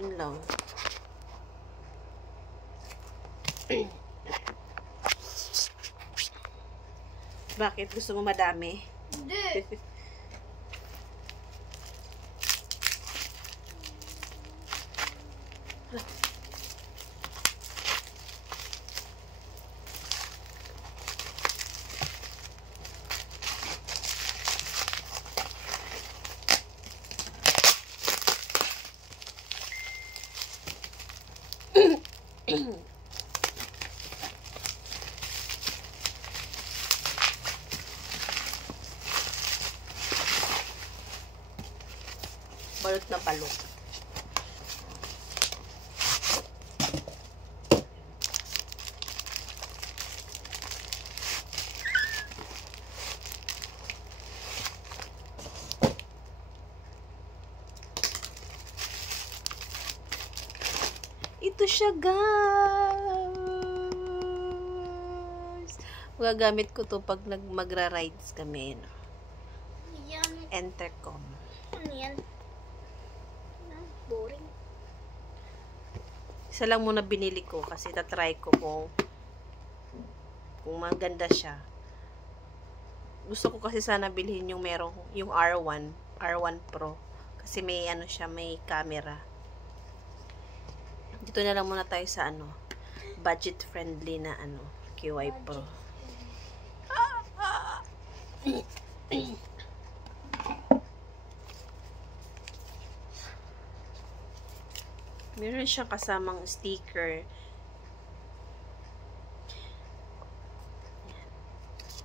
Yun lang. Bakit? Gusto mo madami? Hindi. Balot na balot. Ito siya, guys. Magagamit ko to pag magra-rides kami. No? Yan. Intercom. Ano yan? Boring. Isa lang muna binili ko kasi tatry ko kung maganda siya. Gusto ko kasi sana bilhin yung yung R1 Pro kasi may ano siya, may camera. Dito na lang muna tayo sa budget friendly na QI Pro. Meron siyang kasamang sticker.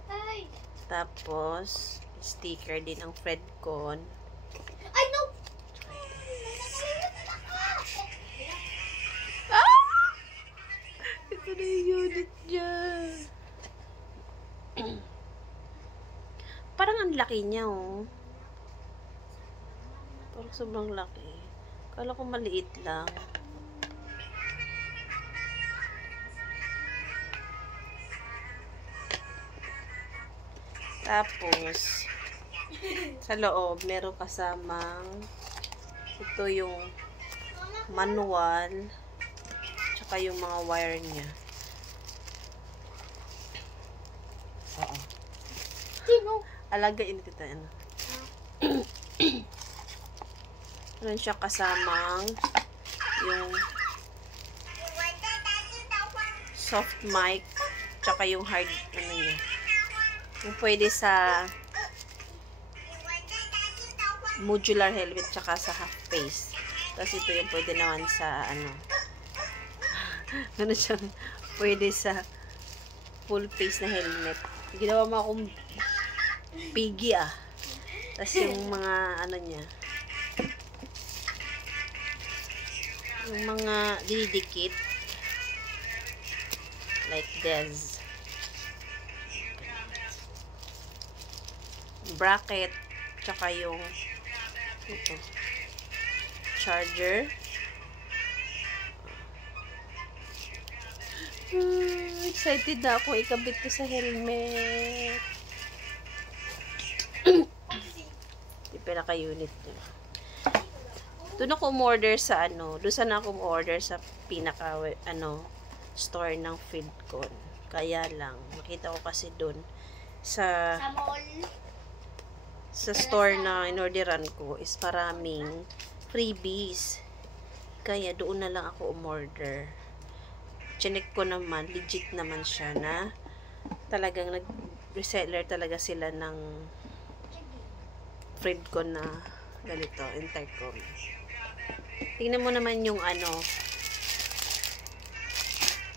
Ay! Tapos, sticker din ang Fredcon. Ay, no! Ito na yung unit niya. Parang ang laki niya, oh. Parang sobrang laki. Kala ko maliit lang. Tapos, sa loob, meron kasamang ito yung manual tsaka yung mga wire niya. Oo. Sino? Alagain ito meron siya kasamang yung soft mic tsaka yung hard niya. Yung pwede sa modular helmet tsaka sa half face. Tapos ito yung pwede naman sa ano siya, pwede sa full face na helmet. Ginawa mo akong piggy Tapos yung mga niya, yung mga didikit like this. Bracket tsaka yung charger. Excited na ako ikabit ko sa helmet. Yung pinaka-unit niya. Doon ako umorder sa doon sana ako umorder sa pinaka store ng Fieldcon. Kaya lang nakita ko kasi doon sa mall. Sa store na inorderan ko is maraming freebies. Kaya doon na lang ako umorder. Chinek ko naman, legit naman siya na talagang nag-reseller talaga sila ng Fieldcon na ganito, intercom. Tingnan mo naman yung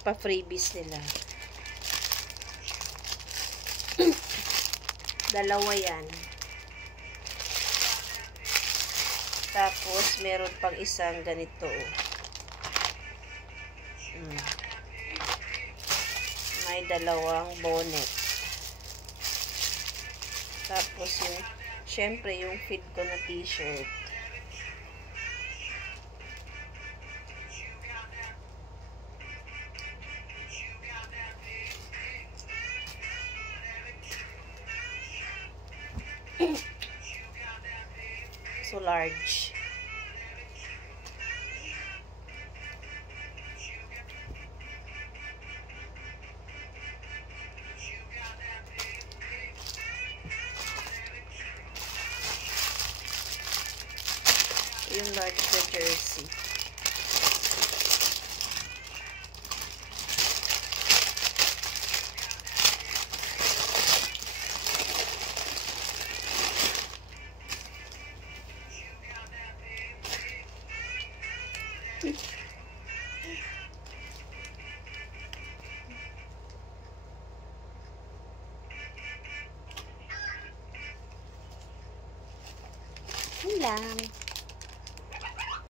pa-freebies nila. Dalawa yan. Tapos, meron pang isang ganito. May dalawang bonnet. Tapos, syempre, yung Fieldcon na t-shirt. So large. large na jersey. Yun lang.